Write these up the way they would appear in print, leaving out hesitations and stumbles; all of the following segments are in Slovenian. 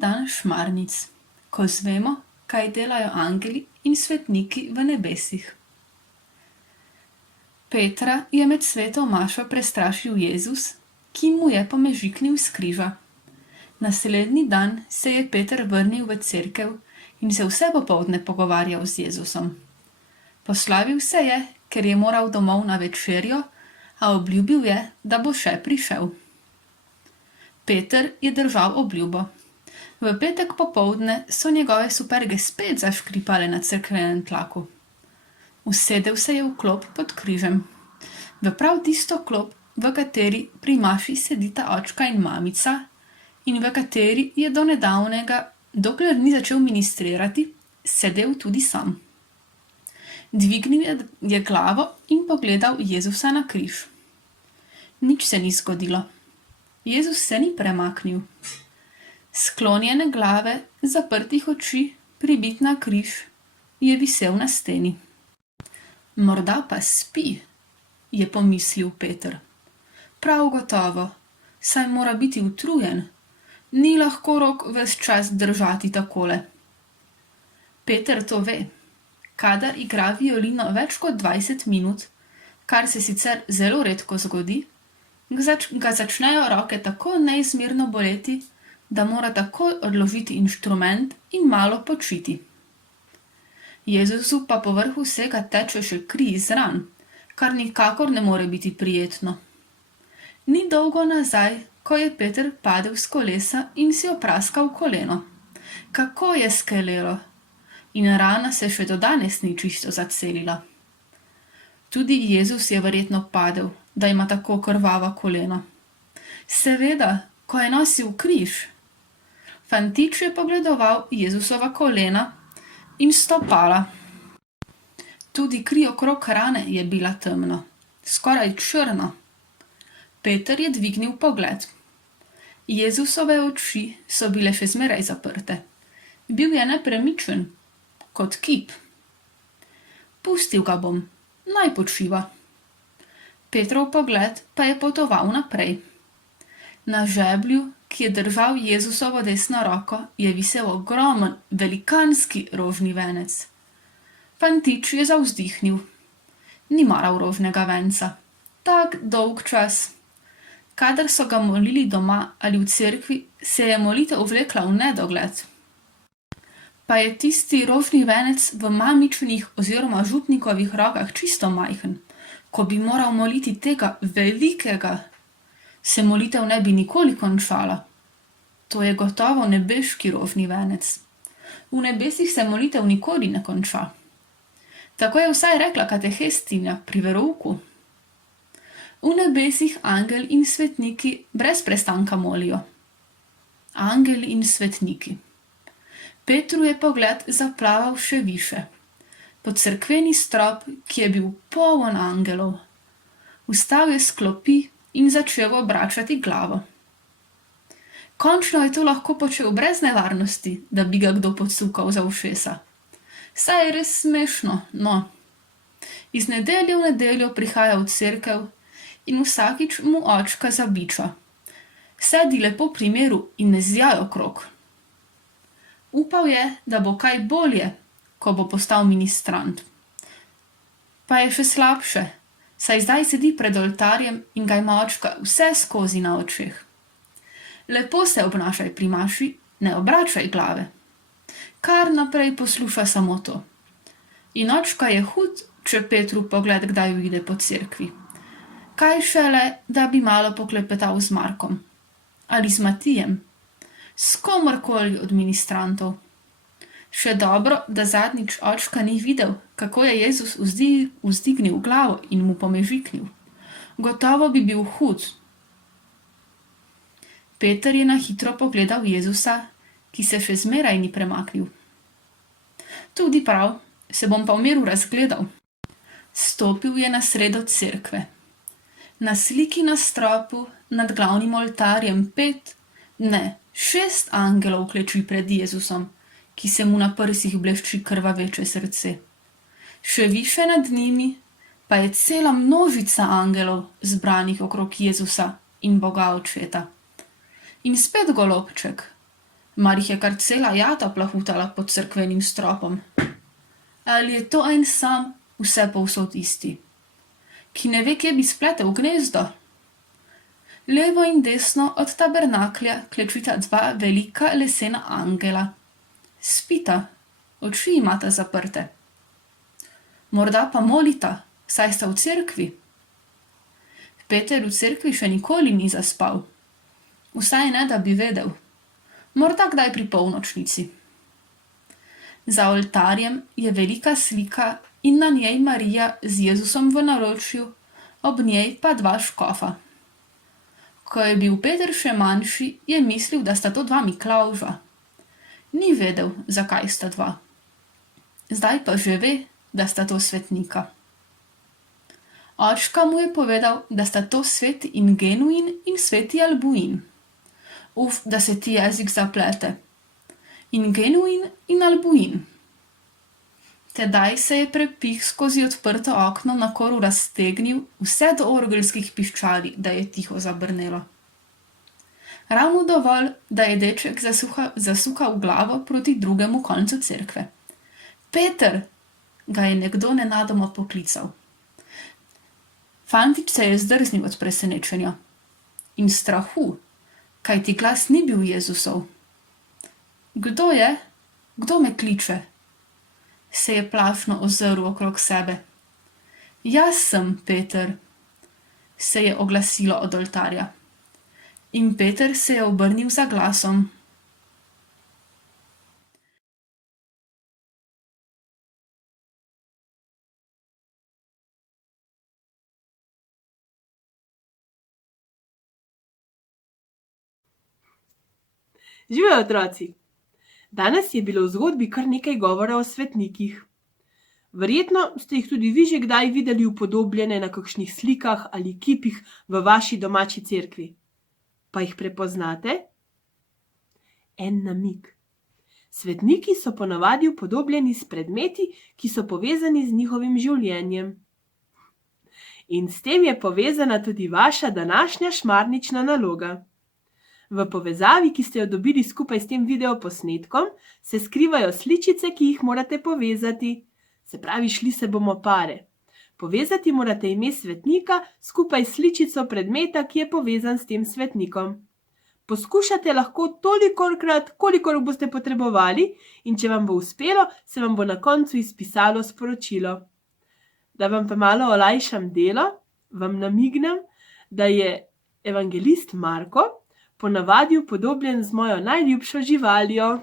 dan šmarnic, ko zvemo, kaj delajo angeli in svetniki v nebesih. Petra je med sveto mašo prestrašil Jezus, ki mu je pomežiknil s križa. Naslednji dan se je Peter vrnil v cerkev in se vse popoldne pogovarjal z Jezusom. Poslavil se je, ker je moral domov na večerjo, a obljubil je, da bo še prišel. Peter je držal obljubo. V petek popoldne so njegove superge spet zaškripale na cerkvenem tlaku. Usedel se je v klop pod križem. V prav tisto klop, v kateri pri maši sedita očka in mamica in v kateri je do nedavnega, dokler ni začel ministrirati, sedel tudi sam. Dvignil je glavo in pogledal Jezusa na križ. Nič se ni zgodilo. Jezus se ni premaknil. Sklonjene glave, zaprtih oči, pribit na križ, je visel na steni. Morda pa spi, je pomislil Peter. Prav gotovo, saj mora biti utrujen. Ni lahko rok ves čas držati takole. Peter to ve. Kadar igra violino več kot 20 minut, kar se sicer zelo redko zgodi, ga začnejo roke tako neizmerno boleti, da mora takoj odložiti inštrument in malo počiti. Jezusu pa povrh vsega teče še kri iz ran, kar nikakor ne more biti prijetno. Ni dolgo nazaj, ko je Peter padel s kolesa in si opraskal koleno. Kako je skelelo! In rana se še do danes ni čisto zacelila. Tudi Jezus je verjetno padel, da ima tako krvava kolena. Seveda, ko je nosil križ. Fantič je pogledoval Jezusova kolena in stopala. Tudi kri okrog rane je bila temna, skoraj črna. Peter je dvignil pogled. Jezusove oči so bile še zmeraj zaprte. Bil je nepremičen, kot kip. Pustil ga bom, naj počiva. Petrov pogled pa je potoval naprej. Na žeblju, ki je držal Jezusovo desno roko, je visel ogromen, velikanski rožni venec. Fantič je zavzdihnil. Ni maral rožnega venca. Tak dolg čas. Kadar so ga molili doma ali v cerkvi, se je molitev vlekla v nedogled. Pa je tisti rožni venec v mamičinih oziroma župnikovih rokah čisto majhen. Ko bi moral moliti tega velikega, se molitev ne bi nikoli končala. To je gotovo nebeški rožni venec. V nebesih se molitev nikoli ne konča. Tako je vsaj rekla katehestinja pri verouku. V nebesih angel in svetniki brez prestanka molijo. Angeli in svetniki. Petru je pogled zaplaval še više. Pod cerkveni strop, ki je bil poln angelov. Vstal je s klopi in začel obračati glavo. Končno je to lahko počel brez nevarnosti, da bi ga kdo podsukal za ušesa. Saj je res smešno, no. Iz nedelje v nedeljo prihaja v cerkev in vsakič mu očka zabiča. Sedi lepo pri miru in ne zijaj okrog. Upal je, da bo kaj bolje, ko bo postal ministrant. Pa je še slabše, saj zdaj sedi pred oltarjem in ga ima očka vse skozi na očeh. Lepo se obnašaj pri maši, ne obračaj glave. Kar naprej posluša samo to. In očka je hud, če Petru pogled kdaj uide po cerkvi. Kaj šele, da bi malo poklepetal z Markom. Ali z Matijem. S komorkoli od ministrantov. Še dobro, da zadnjič očka ni videl, kako je Jezus vzdignil glavo in mu pomežiknil. Gotovo bi bil hud. Peter je na hitro pogledal Jezusa, ki se še zmeraj ni premaknil. Tudi prav, se bom pa v miru razgledal. Stopil je na sredo cerkve. Na sliki na stropu nad glavnim oltarjem 6 angelov kleči pred Jezusom, ki se mu na prsih blešči krvaveče srce. Še više nad njimi pa je cela množica angelov zbranih okrog Jezusa in Boga Očeta. In spet golobček, Mar jih je kar cela jata plahutala pod cerkvenim stropom. Ali je to en sam vse povsod isti, ki ne ve, kje bi spletel gnezdo? Levo in desno od tabernaklja klečita dva velika lesena angela. Spita, oči imata zaprte. Morda pa molita, saj sta v cerkvi. Peter v cerkvi še nikoli ni zaspal. Vsaj ne, da bi vedel. Morda kdaj pri polnočnici. Za oltarjem je velika slika in na njej Marija z Jezusom v naročju, ob njej pa dva škofa. Ko je bil Peter še manjši, je mislil, da sta to dva Miklavža. Ni vedel, zakaj sta dva. Zdaj pa že ve, da sta to svetnika. Očka mu je povedal, da sta to sveti Ingenuin in sveti Albuin. Da se ti jezik zaplete. Ingenuin in Albuin. Tedaj se je prepih skozi odprto okno na koru raztegnil vse do orgelskih piščali, da je tiho zabrnelo. Ravno dovolj, da je deček zasukal glavo proti drugemu koncu cerkve. Peter! Ga je nekdo nenadoma poklical. Fantič se je zdrznil od presenečenja in strahu, kajti glas ni bil Jezusov. Kdo je? Kdo me kliče? Se je plašno ozrl okrog sebe. Jaz sem, Peter, se je oglasilo od oltarja. In Peter se je obrnil za glasom. Živijo, otroci! Danes je bilo v zgodbi kar nekaj govora o svetnikih. Verjetno ste jih tudi vi že kdaj videli upodobljene na kakšnih slikah ali kipih v vaši domači cerkvi. Pa jih prepoznate? En namig. Svetniki so ponavadi upodobljeni s predmeti, ki so povezani z njihovim življenjem. In s tem je povezana tudi vaša današnja šmarnična naloga. V povezavi, ki ste jo dobili skupaj s tem videoposnetkom, se skrivajo sličice, ki jih morate povezati. Se pravi, šli se bomo pare. Povezati morate ime svetnika skupaj s sličico predmeta, ki je povezan s tem svetnikom. Poskušate lahko tolikokrat, kolikor boste potrebovali, in če vam bo uspelo, se vam bo na koncu izpisalo sporočilo. Da vam pa malo olajšam delo, vam namignem, da je evangelist Marko ponavadi upodobljen z mojo najljubšo živaljo.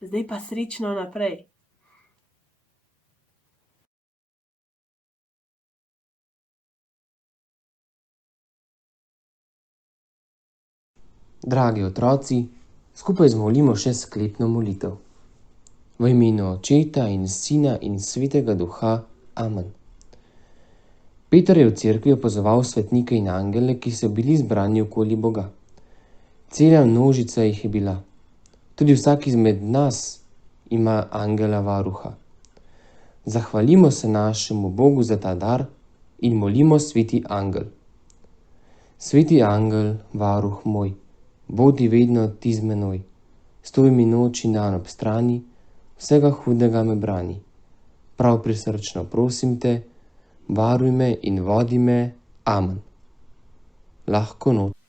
Zdaj pa srečno naprej. Dragi otroci, skupaj zmolimo še sklepno molitev. V imenu Očeta in Sina in Svetega Duha. Amen. Peter je v cerkvi opazoval svetnike in angele, ki so bili zbrani okoli Boga. Cela množica jih je bila. Tudi vsak izmed nas ima angela varuha. Zahvalimo se našemu Bogu za ta dar in molimo sveti angel. Sveti angel, varuh moj, bodi vedno ti z menoj. Stoj mi noč in dan ob strani, vsega hudega me brani. Prav prisrčno prosim te, varuj me in vodi me. Amen. Lahko noč.